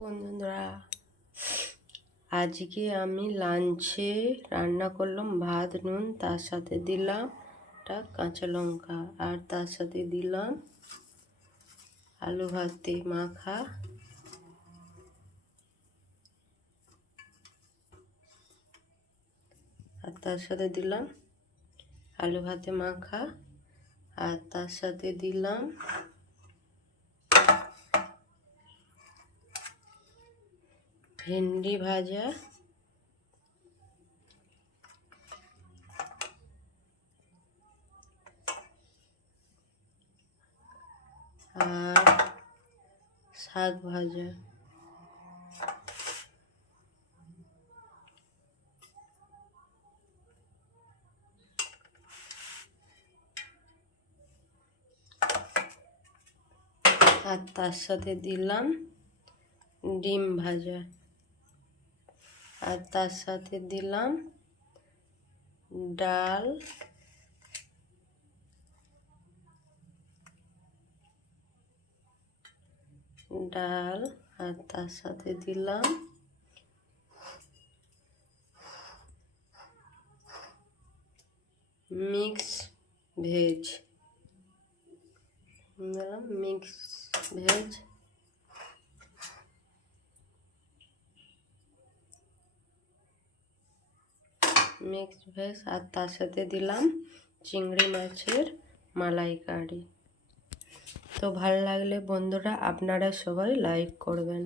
বন্ধুরা, আজকে আমি লাঞ্চে রান্না করলাম ভাত, নুন, তার সাথে দিলাম একটা কাঁচা লঙ্কা, আর তার সাথে দিলাম আলু ভাতে মাখা, আর তার সাথে দিলাম আলু ভাতে মাখা, আর তার সাথে দিলাম ভেন্ডি ভাজা, আর শাক ভাজা। আর তার সাথে দিলাম ডিম ভাজা, আর তার সাথে দিলাম ডাল, আর তার সাথে দিলাম মিক্স ভেজ, মিক্স ভেজ। আর তার সাথে দিলাম চিংড়ি মাছের মালাইকারি। তো ভালো লাগলে বন্ধুরা আপনারা সবাই লাইক করবেন।